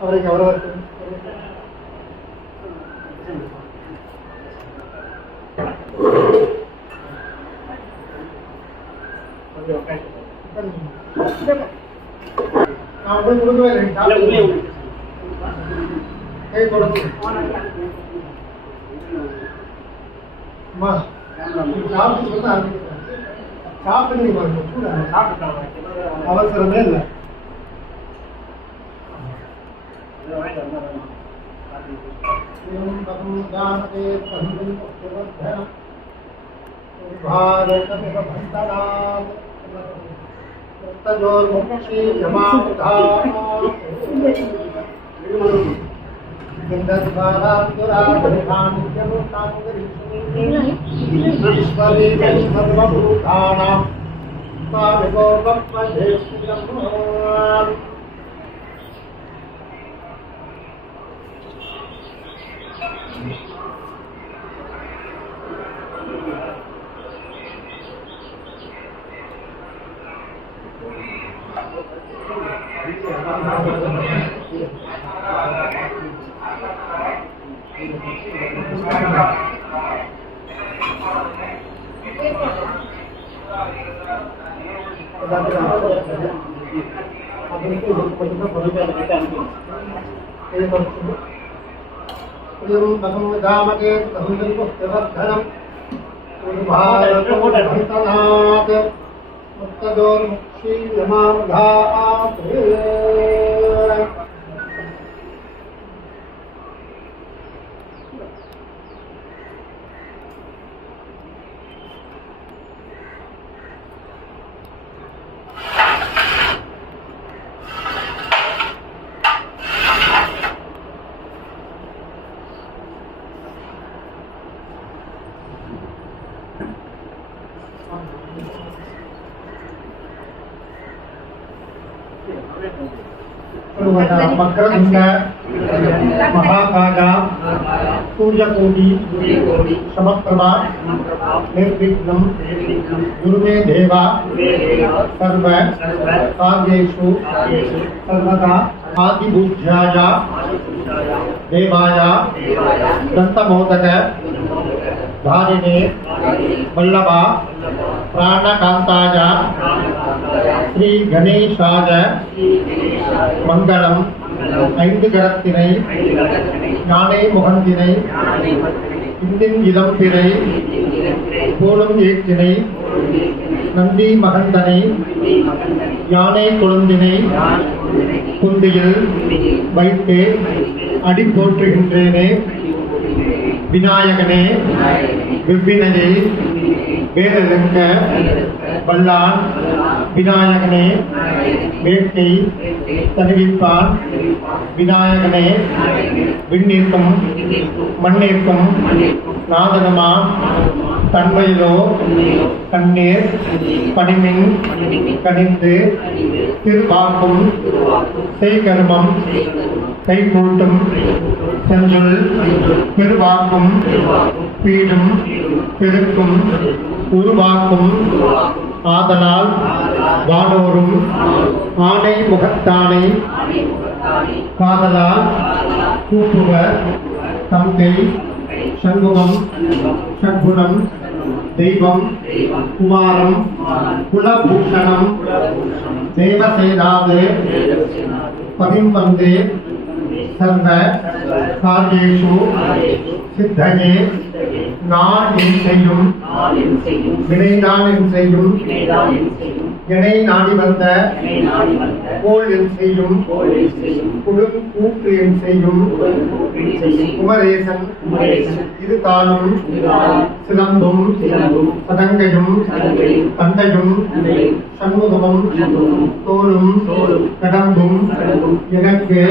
அவருக்கு அவரவர் நான் போய் கொடுக்கவே இல்லை. அம்மா சாப்பிட்டு அவசரமே இல்லை. मकरकुंड महाकागा सूर्यकोटि समप्रभा निर्विघ्नं गुरुमे देवा सर्व कार्येषु सर्वदा आदिपूज्याय देवाय दन्तमोदक धारिणे वल्लभा प्राणकांताय श्री गणेशाय मंगलम ஐந்து கரத்தினை ஞானே முகந்தினை இந்தின் இளம் திரை போலும் ஏற்றினை நந்தி மகந்தனை யானை கொழுந்தினை குந்தியில் வைத்து அடி போற்றுகின்றேனே. விநாயகனே விவ்வினையை வேதலிங்க வல்லான் விநாயகனே வேட்டை தணிவிப்பான் விநாயகனே விண்ணிற்கும் மண்ணிற்கும் நாதனமா தன்மையிலோ கண்ணீர் பணிமின் கணிந்து திருவாக்கும் செய்கர்மம் கைகூட்டும் செஞ்சொல் பெருவாக்கும் பீடும் பெருக்கும் உருவாக்கும் ஆதலால் வானோரும் ஆணை முகத்தானை காதலால் கூப்புவர் தங்கை சண்முகம் ஷட்குணம் தெய்வம் குமாரம் குலபூஷணம் தேவசேனாது பதிம்பந்தே சர்வ காரியேஷு சித்தகே நான் என் செய்யும் வினை நான் என் செய்யும் எனை நாடி வந்த கோள் என் செய்யும் குடும் கூற்று என் செய்யும் குமரேசன் இது தானும் சிலம்பும் சதங்கையும் தந்தையும் சண்முகமும் தோளும் கடம்பும் எனக்கு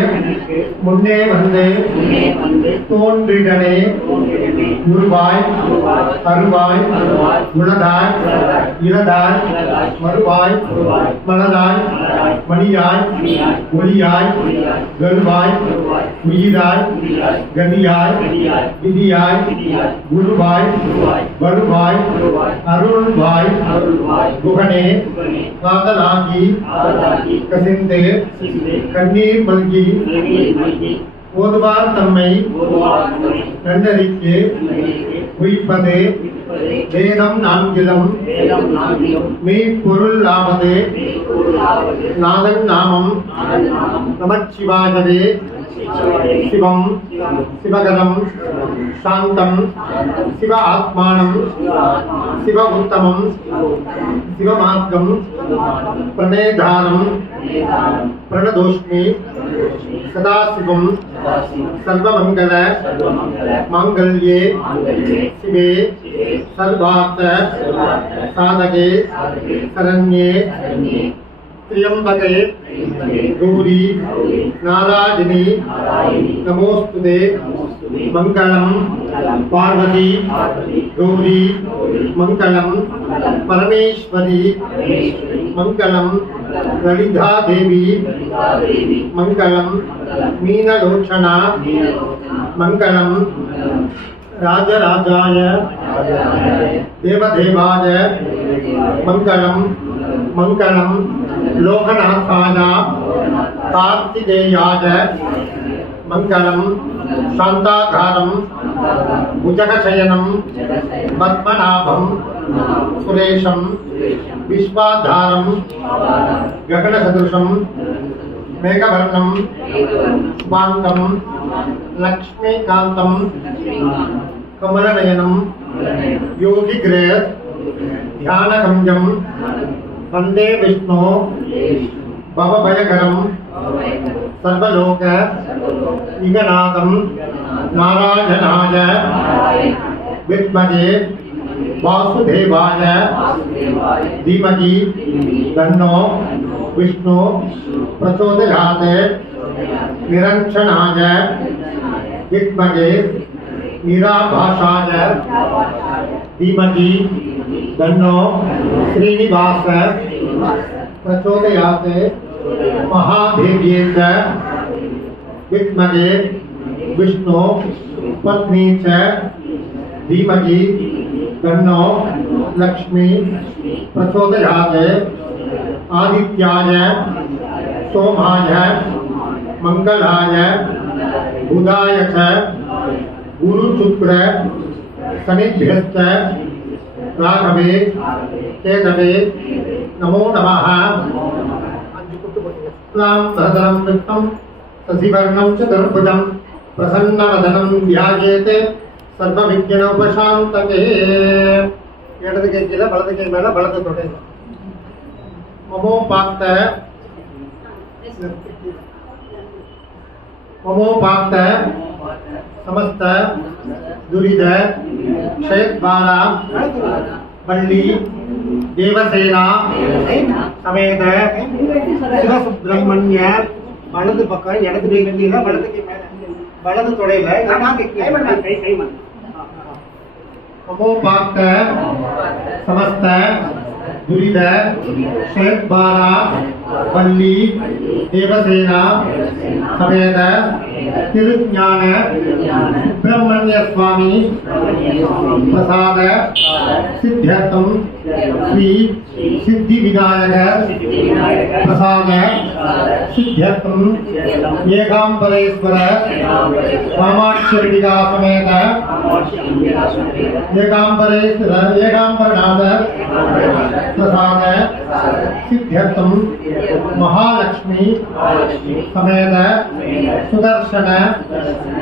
முன்னே வந்து தோன்றிடனே உருவாய் அருவாய் உளதாய் இளதாய் மறுவாய் மலதாய் மணியாய் ஒளியாய் கருவாய் உயிராய் கதியாய் விதியாய் குருவாய் வருவாய் அருள்வாய் குகனே காதலாகி கசிந்து கண்ணீர் மல்கி ஓதுவார் தம்மை நன்னறிக்கு உய்ப்பது வேதம் நான்கிலும் மெய்ப்பொருள் ஆவது நாதன் நாமம் நமச்சிவாயவே சிவம் சிவகரம் சாந்தம் சிவ ஆத்மானம் சிவ உத்தமம் சிவமார்க்கம் பிரணேதானம் பிரணதோஷ்மி சதாசிவம் சர்வமங்கல மாங்கல்யே சிவே சர்வார்த்த சாதகே சரண்யே त्र्यंबके गौरी नारायणी नमोस्तुते मंगलम पार्वती गौरी मंगलम परमेश्वरी मंगलम ललिता देवी मंगलम मीनलोचना मंगलम राजराजाय देवदेवाय मंगलम मंगलम लोकनाथाय कार्तिकेयाय मंगलम शांताकारम भुजगशयनम पद्मनाभम सुरेशम विश्वाधारम गगनसदृशम मेघवर्णम शुभांगम लक्ष्मीकांतम कमलनयनम योगिग्रह ध्यानगम्यम वंदे विष्णु भवभयकरम सर्वलोक निगनाथम नारायणाय विद्महे वासुदेवाय धीमहि तन्नो विष्णु प्रचोदयात् निरंजनाय विद्महे निराभासाय धीमहि तन्नो श्रीनिवास प्रचोदयात् महादेव्यै च विद्महे विष्णु पत्नी च धीमहि तन्नो लक्ष्मी प्रचोदयात् आदित्याय सोमाय मंगलाय बुधाय च गुरु शुक्र शनिभ्यश्च राघवे केतवे नमो नमः। भद्रं विष्णुं शशिवर्णं चतुर्भुजं प्रसन्नवदनं ध्यायेत् सर्वविघ्नोपशान्तये। இடது கை கீழே வலது கை மேல வலது தொடை மமோபாக்த समस्त दुरिद क्षयद्वारा बल्ली देवसेना समेत शिवसुब्रह्मण्य वलது பக்கம் இடது கை கீழ வலது கை மேல வலது தொடையில ममोपाक्त समस्त दुरित श्वेतबाला वल्ली देवसेना समेत तिरुज्ञान सुब्रह्मण्य स्वामी प्रसाद सिद्ध्यर्थम श्री सिद्धि विनायक प्रसाद सिद्ध्यर्थम एकांबरेश्वर कामाक्षरिका समेत एकांबरनाथ प्रसाद सिद्ध्यर्थम महालक्ष्मी समेत सुदर्शन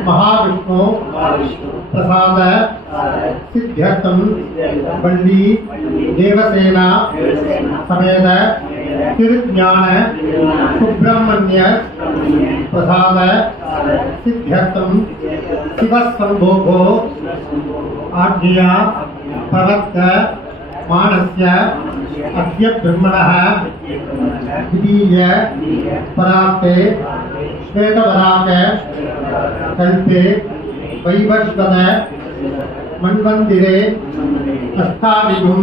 महाविष्णु प्रसाद सिद्ध्यर्थम वल्ली देवसेना समेत तिरुज्ञान सुब्रह्मण्य प्रसाद सिद्ध्यर्थम शिवसंभोगो आज्ञया प्रवक्त मानस्य अद्य ब्रह्मणः द्वितीय परार्थे श्वेतवराक कल्पे वैवस्वत मन्वन्दिरे अष्टाविगुं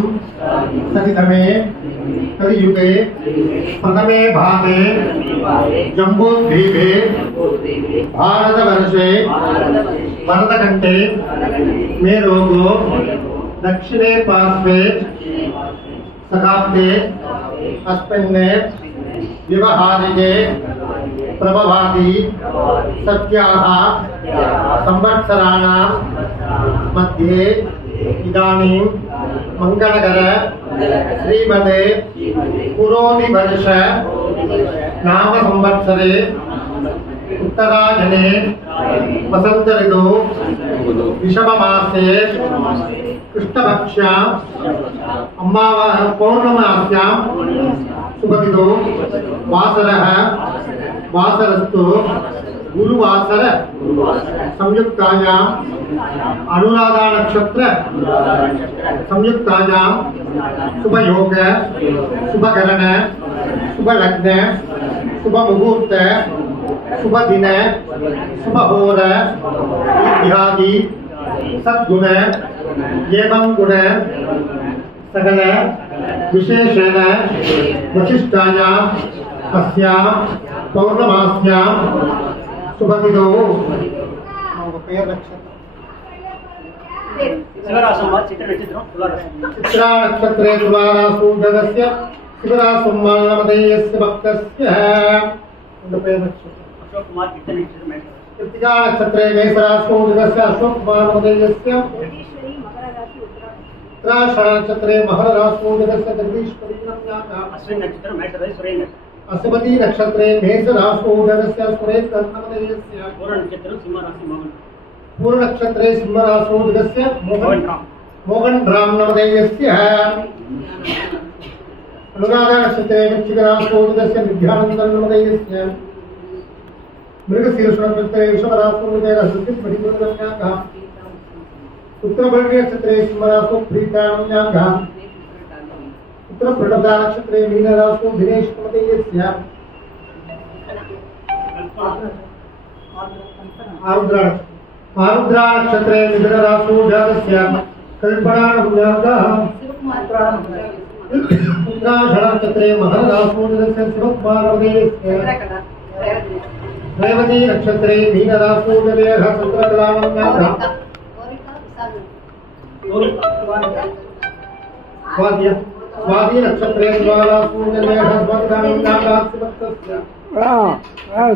सतितमे कलियुगे प्रथमे भागे जम्बूद्वीपे भारतवर्षे भरतखण्डे मेरोगो दक्षिणे पार्श्वे शताब्दे अस्मिन् व्यवहारिके प्रभवादि सत्याः संवत्सराणां मध्ये इदानीं मंगलकर श्रीमते पुरोधिवर्ष नाम संवत्सरे उत्तरायणे वसंत ऋतु विषममासे कृष्णपक्षां पौर्णमास्यां शुभतिथौ वासरस्तु गुरुवासर संयुक्तायां अनुराधा नक्षत्र संयुक्तायां शुभयोग शुभकरण शुभलग्न शुभमुहूर्त शुभदिन शुभहोर इत्यादि सद्गुण एवं गुण सकल विशेषेण वशिष्ठायां अस्यां पौर्णमास्यां शुभतिथौ चित्रा नक्षत्रे तुलारासु जगस्य शिवरासुम्मानमदेयस्य भक्तस्य कृत्तिका नक्षत्रे मेषरासु जगस्य अशोकमानमदेयस्य उत्तराषाढ़ नक्षत्रे महररासु जगस्य जगदीश्वरी अश्वती नक्षत्रे मेषरासु जगस्य सुरेन्द्रनमदेयस्य पूर्ण नक्षत्रे सिंहरासु जगस्य मोहन राम नमदेयस्य अनुराधा नक्षत्रे वृश्चिकरासु जगस्य विद्यानंदन नमदेयस्य मृगशीर्ष नक्षत्रे वृषभरासु जगस्य परिपूर्णज्ञानः उत्तरभद्र नक्षत्रे सिंहरासु प्रीतानज्ञानः उत्तरप्रदता नक्षत्रे मीनरासु दिनेश नमदेयस्य आरुद्रा नक्षत्रे मिथुनरासु जातस्य कल्पना नमदेयस्य उत्तराषाढ़ नक्षत्रे महररासु जातस्य शिवकुमार नमदेयस्य रेवती नक्षत्रे मीनरासु जातस्य चंद्रकला नमदेयस्य स्वाति नक्षत्रे तुलारासु जातस्य स्वदानं नमदेयस्य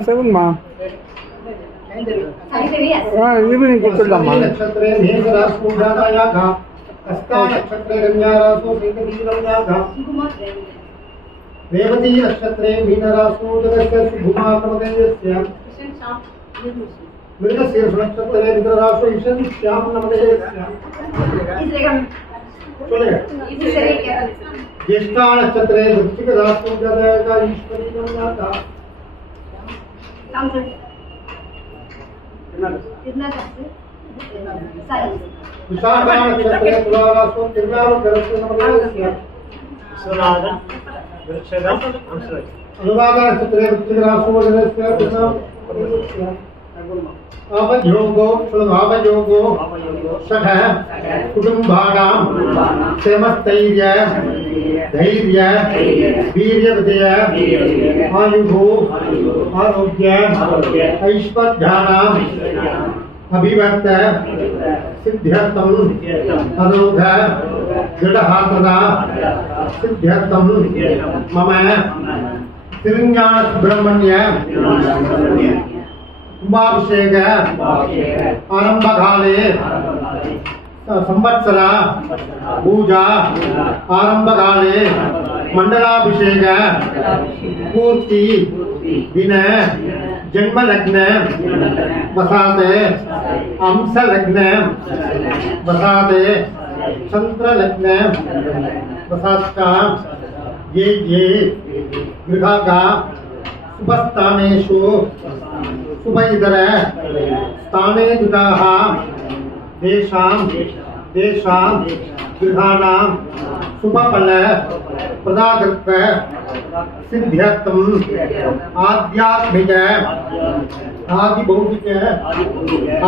சொல்லுங்கம்மா ஈவினிங் கொடுத்துடலாமா नक्षत्रे मेषरासु जातायाः हस्ता नक्षत्रे कन्यारासु सिंहवीरम्याः रेवती नक्षत्रे मीनरासु जगस्य शुभकुमार नमदेयस्य मृगशीर्ष नक्षत्रे मित्ररासु ईशन श्याम नमदेयस्य ज्येष्ठा नक्षत्रे वृश्चिकरासु जातायाः ईश्वरी नमदेयस्य विशाखा नक्षत्रे तुलारासु तिरुनावुकरसु नमदेयस्य अनुराधा नक्षत्रे वृश्चिकरासु जगस्य அவயோகோ சொல்லுங்க அவயோகோ சக குடும்பானாம் சேமஸ்தைரிய தைரிய வீரிய விஜய ஆயுகோ ஆரோக்கிய ஐஸ்வர்யானாம் அபிவர்த்த சித்தியர்த்தம் அனோக திடஹாத்ரதா சித்தியர்த்தம் மம திருஞான சுப்பிரமணிய கும்பாபிஷேக ஆரம்பகாலே संवत्सर पूजा आरंभकाले मंडलाभिषेक पूर्ति दिन जन्म लग्न वसाते अंश लग्न वसाते चंद्र लग्न वसास्का ये गृहगा शुभस्थानेषु शुभ इतर स्थाने जुताः देशां गृहाणां शुभफल प्रदाकृत सिद्ध्यर्थम आध्यात्मिक आदिभौतिक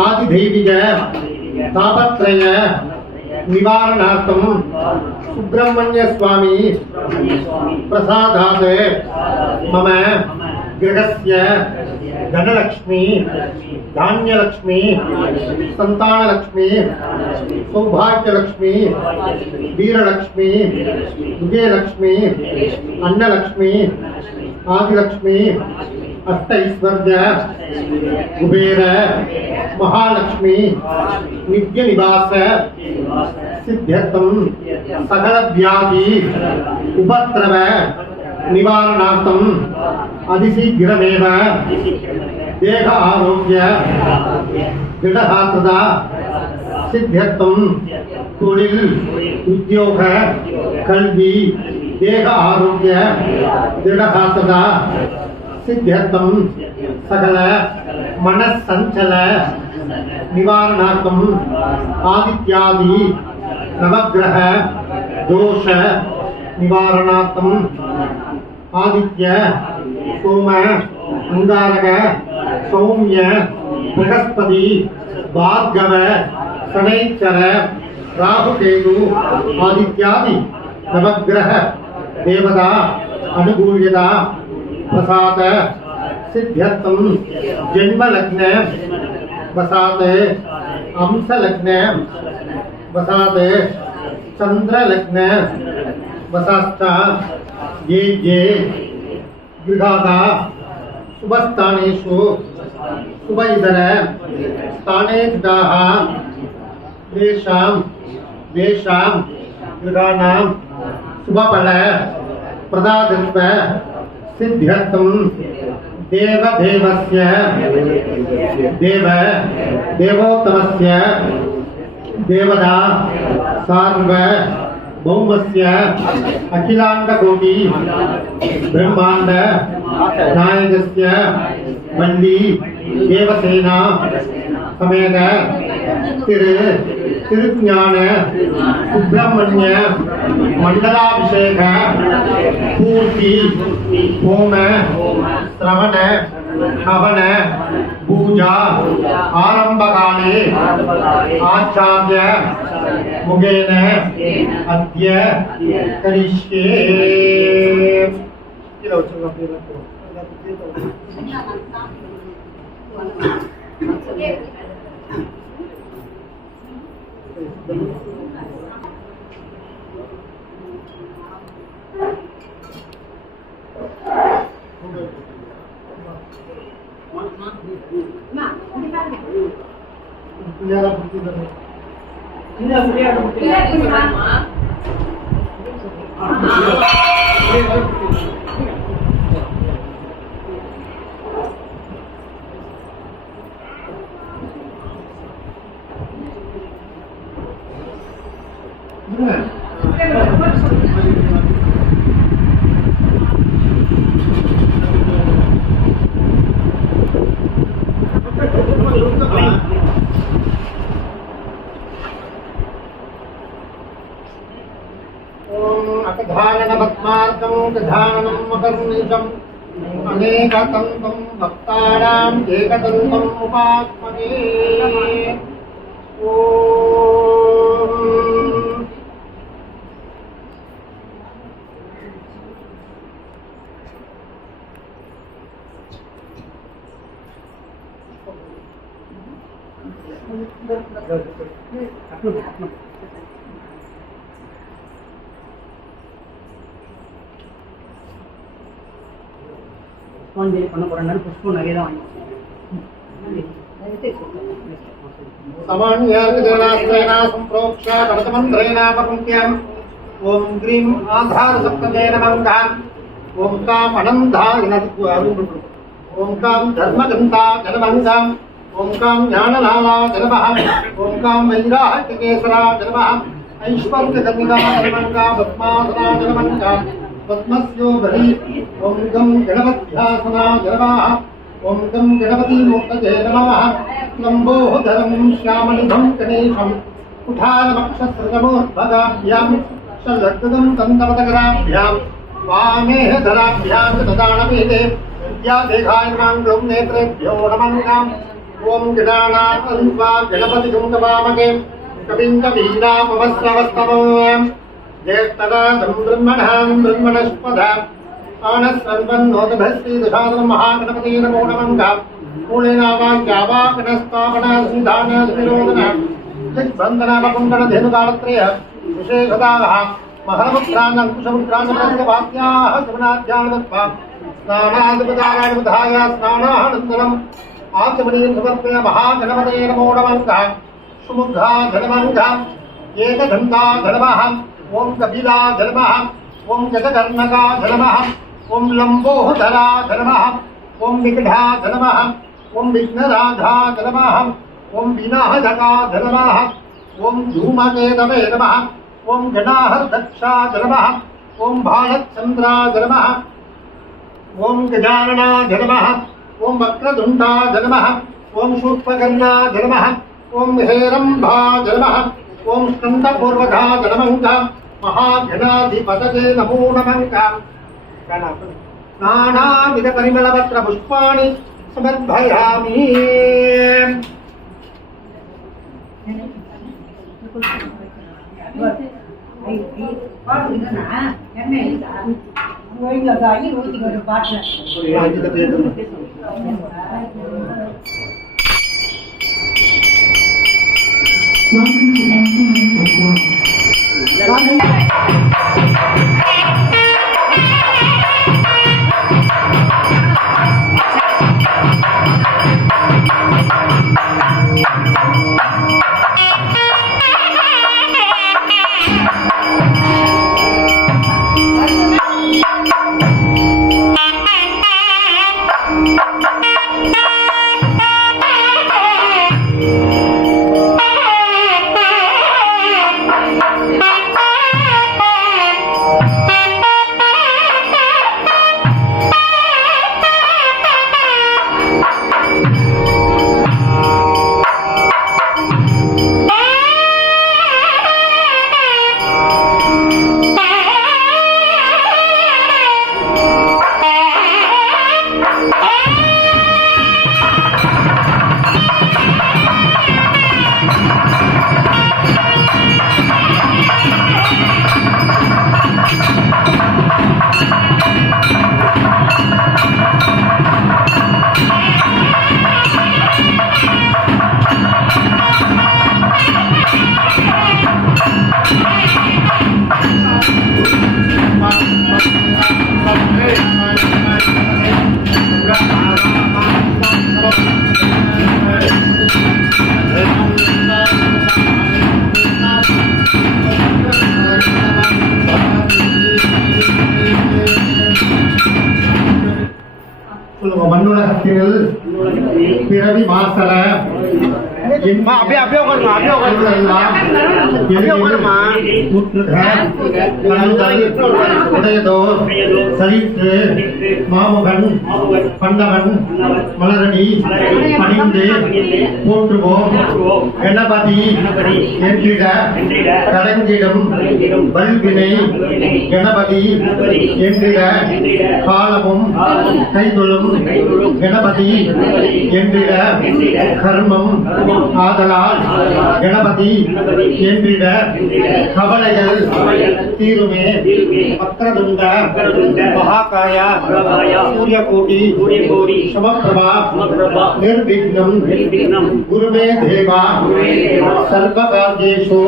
आदिदैविक तापत्रय निवारणार्थम सुब्रह्मण्य स्वामी प्रसादात् मम गृहस्य धनलक्ष्मी धान्यलक्ष्मी संतानलक्ष्मी सौभाग्यलक्ष्मी वीरलक्ष्मी विजयलक्ष्मी अन्नलक्ष्मी आदिलक्ष्मी अष्टैश्वर्य कुबेर महालक्ष्मी नित्य निवास सिद्ध्यर्थम सकल व्याधि उपद्रव निवारणार्थम अतिशीघ्रमेव देह आरोग्य दृढ़हात्रता सिद्ध्यर्थम तोलिल उद्योग कल्वी देह आरोग्य दृढ़हात्रता सिद्ध्यर्थम सकल मनस्संचल निवारणार्थम आदित्यादि नवग्रह दोष निवारणार्थम आदित्य सोम अंगारक सौम्य बृहस्पति भार्गव शनैश्चर राहुकेतु आदित्यादि नवग्रह देवता अनुकूल्यता प्रसाद सिद्ध्यर्थम जन्म लग्न वसात अंश लग्न वसात चंद्र लग्न वसास्ता ये गृहागा शुभस्थानेषु शुभ इतर स्थाने जुताः देशां गृहाणां शुभफल प्रदाकृत सिद्ध्यर्थम देवदेवस्य देवोत्तमस्य देवता सार्वभौमस्य अखिलाण्डकोटि ब्रह्माण्ड नायकस्य वल्ली देवसेना समेत तिरुज्ञान सुब्रह्मण्य मंडलाभिषेक पूर्ति होम श्रवण हवन पूजा आरंभकाले आचार्य मुखेन अद्य करिष्ये। अकधानन पद्मार्कं कधाननं मकर्निशं अनेकतन्तं भक्तानाम् एकदन्तम् उपास्महे ॐ புஷ்பாஞ்சலி பண்ண போறேன்னா புஷ்பம் நிறைய தான் வாங்கி समान्यार्गजनास्त्रेण सम्प्रोक्ष गणतमन्त्रेणापङ्क्त्याम् ॐ ग्रीं आधारसप्तमे नमः ॐ काम् अनन्ताय ॐ काम् धर्मगन्ता जनमङ्गाम् ॐ काम् ज्ञानलाला जनमः ॐ काम् वैराह्यकेसरा जनमः ऐश्वर्यकन्निका जनमङ्गा पद्मासना जनमङ्गा पद्मस्योभरी ॐ गं गणपत्यासना जनमः ॐ गं गणपतिमूर्तये नमः लम्बोदरं श्यामनिभं गणेशं कुठारवक्षसृजमोद्भगाभ्यां शलग्गदं तन्तवतकराभ्यां वामेधराभ्यां च ददानवेदे विद्यादेहायमाङ्गं नेत्रेभ्यो नमः ॐ गणानान्वा गणपतिगं गवामहे कविं कवीनामवस्रवस्तमम् ज्येष्ठराजं ब्रह्मणस्पदा आनस्सर्वन्नोतभस्ति दशादं महागणपते नमो नमः मूलेनावाक्यावाकनस्तापनासिधानविरोधना दिग्बन्धनापकुण्डलधेनुकालत्रय विशेषदाः महरमुद्रानङ्कुशमुद्रानवाक्याः शमनाध्यानवत्वा स्नानादिपदानादिपधाय स्नानानन्तरम् आचमनीं समर्पय महागणपते नमो नमः सुमुखा धनमङ्गा एकदन्ता धनमः ॐ कपिला धनमः ॐ गजकर्णका धनमः ॐ लम्बोदरा धनमः ॐ विकटा धनमः ॐ विघ्नराजा धनमः ॐ विनाहका धनमः ॐ धूमकेतवे नमः ॐ गणाहर्दक्षा धनमः ॐ भालचन्द्रा धनमः ॐ गजानना धनमः ॐ वक्रतुण्डा धनमः ॐ शूर्पकर्णा धनमः ॐ हेरम्भा धनमः ॐ स्कन्दपूर्वका धनमः महागणाधिपतये नमो नमः नानाविधपरिमलपत्र पुष्पाणि समर्पयामि மண்ணுலகத்தில் பிறவி மாசல அப்படியே உட்காருமா உடையதோ சரித்து மாமுகன் பண்டவன் மலரடி பணிந்து போற்றுவோம் கணபதி என்றிட கடங்கிடும் வல்வினை கணபதி என்றிட காலமும் கைதொழும் கணபதி என்றிட கர்மம் ஆதலால் கணபதி என்றிட கவலைகள் தீருமே வக்ரதுண்ட மகாகாய சூரியகோடி சமப்பிரபா நிர்விக்னம் குருமே தேவா சர்வகார்யேஷு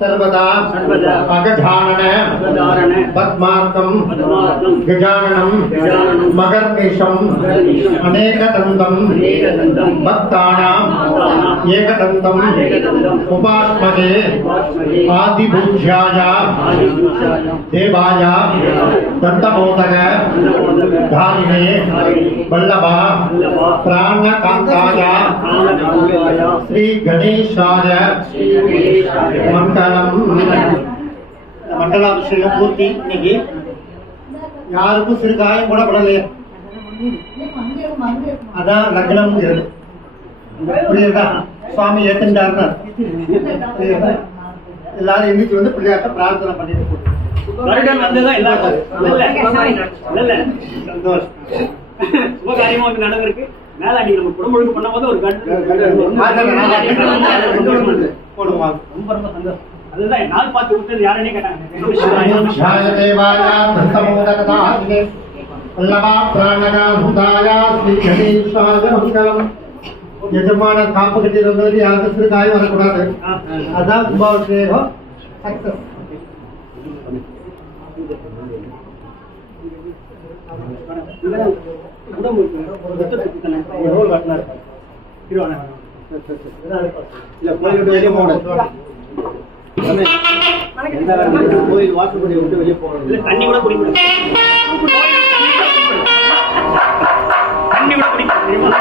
சர்வதா அகதாரண பத்மார்த்தம் கஜானனம் மகர்நிஷம் அநேகதந்தம் பக்தானாம் ஏகதந்தம் உபாஸ்மதே ஆதிபூஜ்யாய தேவாய தந்தமோதக தாரிணே வல்லபா பிராணகாந்தாய ஸ்ரீ கணேசாய மண்டலம். மண்டலாபிஷேகம் பூர்த்தி. இன்னைக்கு யாருக்கும் சிறு காயம் கூட படலையே. அதான் லக்னம் புரியுதா? சுவாமி ஏத்துட்டாருன்னா எல்லாரும் இன்னைக்கு வந்து பிள்ளையாட்ட பிரார்த்தனை பண்ணிட்டு வருடம் வந்ததுதான் எல்லாருக்கும் சுபகாரியமா வந்து நடந்திருக்கு. மேலாண்டி நம்ம குடும்பம் பண்ணும் போது ஒரு போடுவாங்க. ரொம்ப ரொம்ப சந்தோஷம். அதுதான் நாள் பார்த்து விட்டது யாருன்னே கேட்டாங்க. எஜமான காப்பு கட்டி இருந்தது யாருக்கு சிறு காயம் வரக்கூடாது. அதான் கும்பாபிஷேகம் சக்சஸ். கோயில் வாசப்படி விட்டு வெளியே போகணும். தண்ணி கூட குடிக்கணும். தண்ணி கூட குடிக்கணும் தெரியுமா?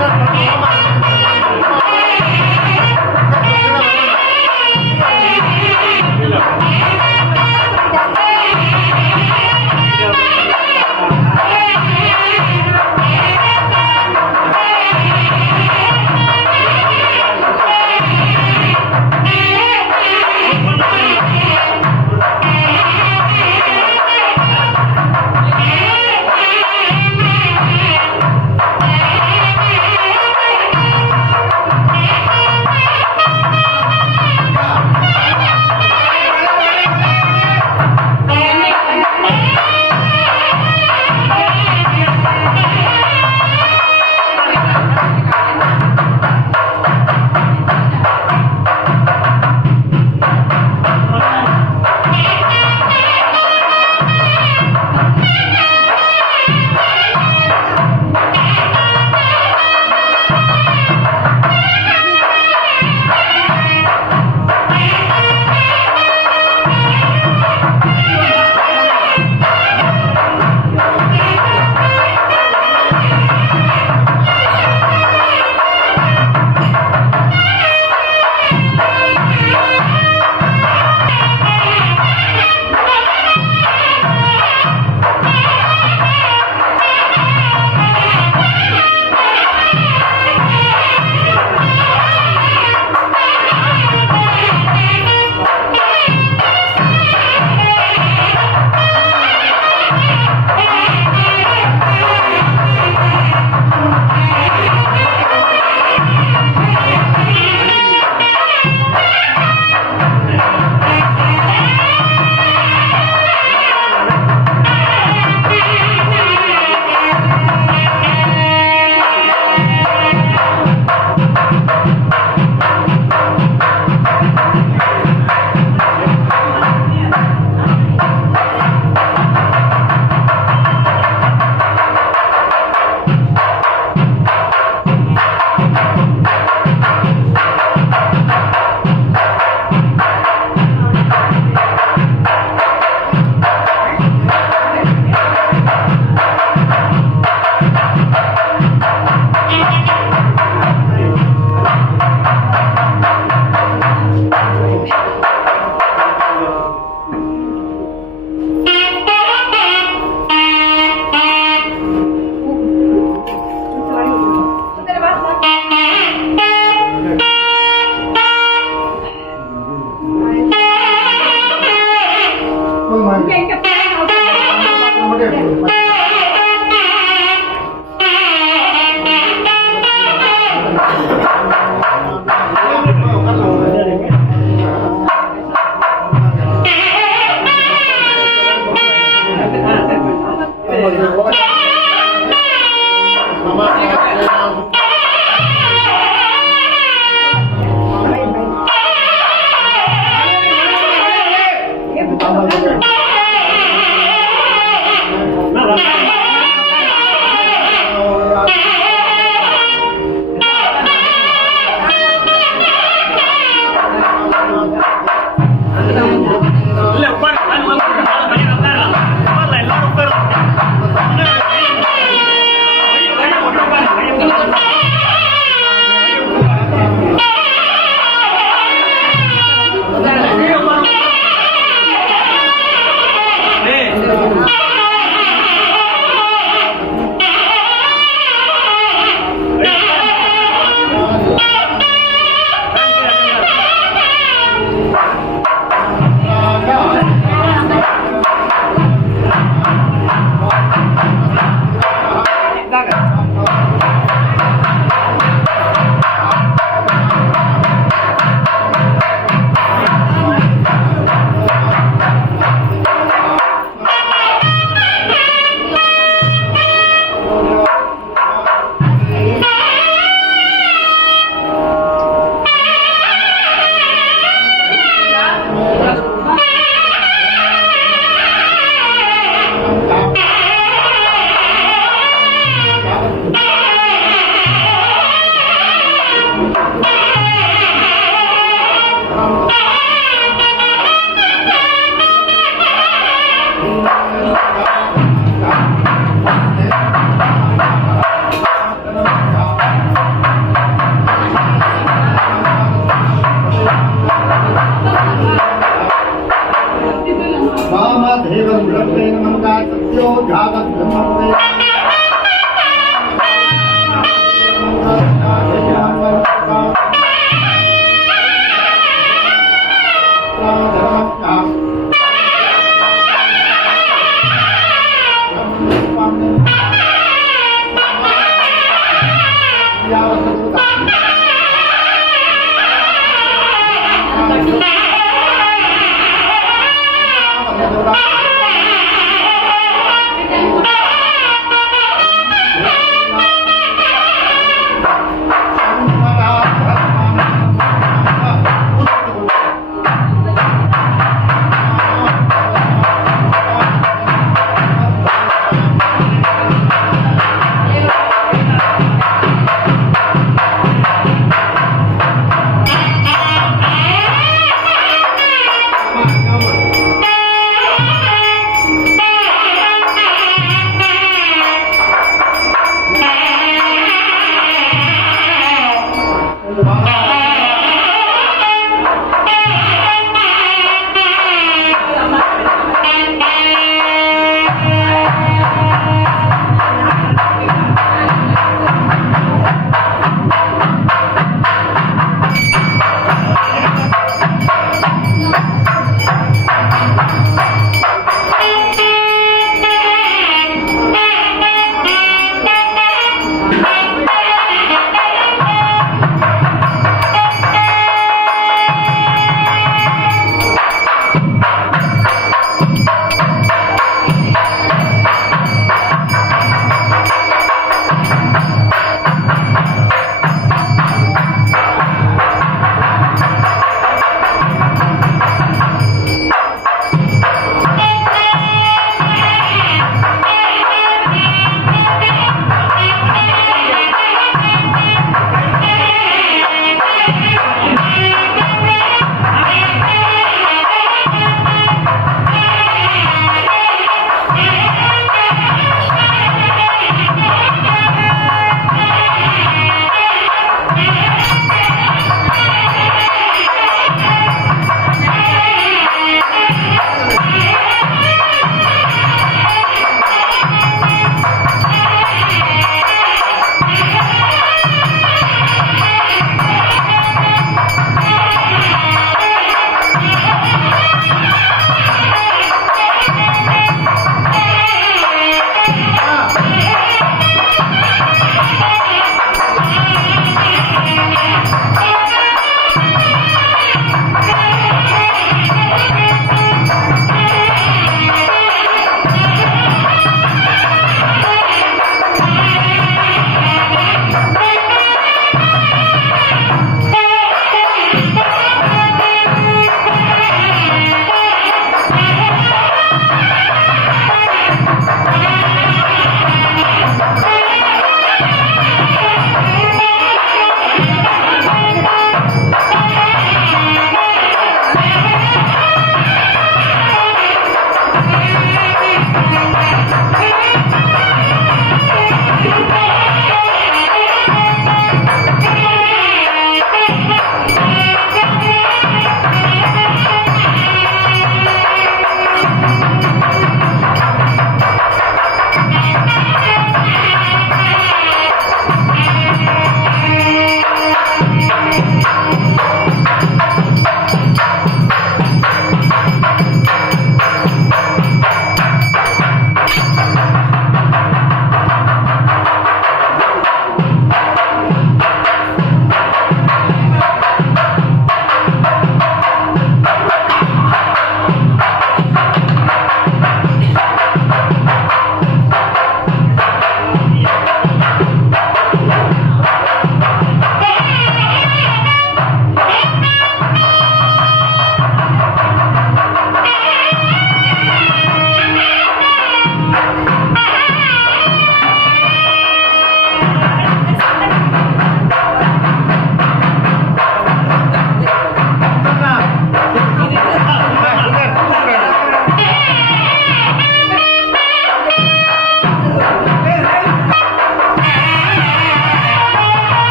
Thank you. வாங்க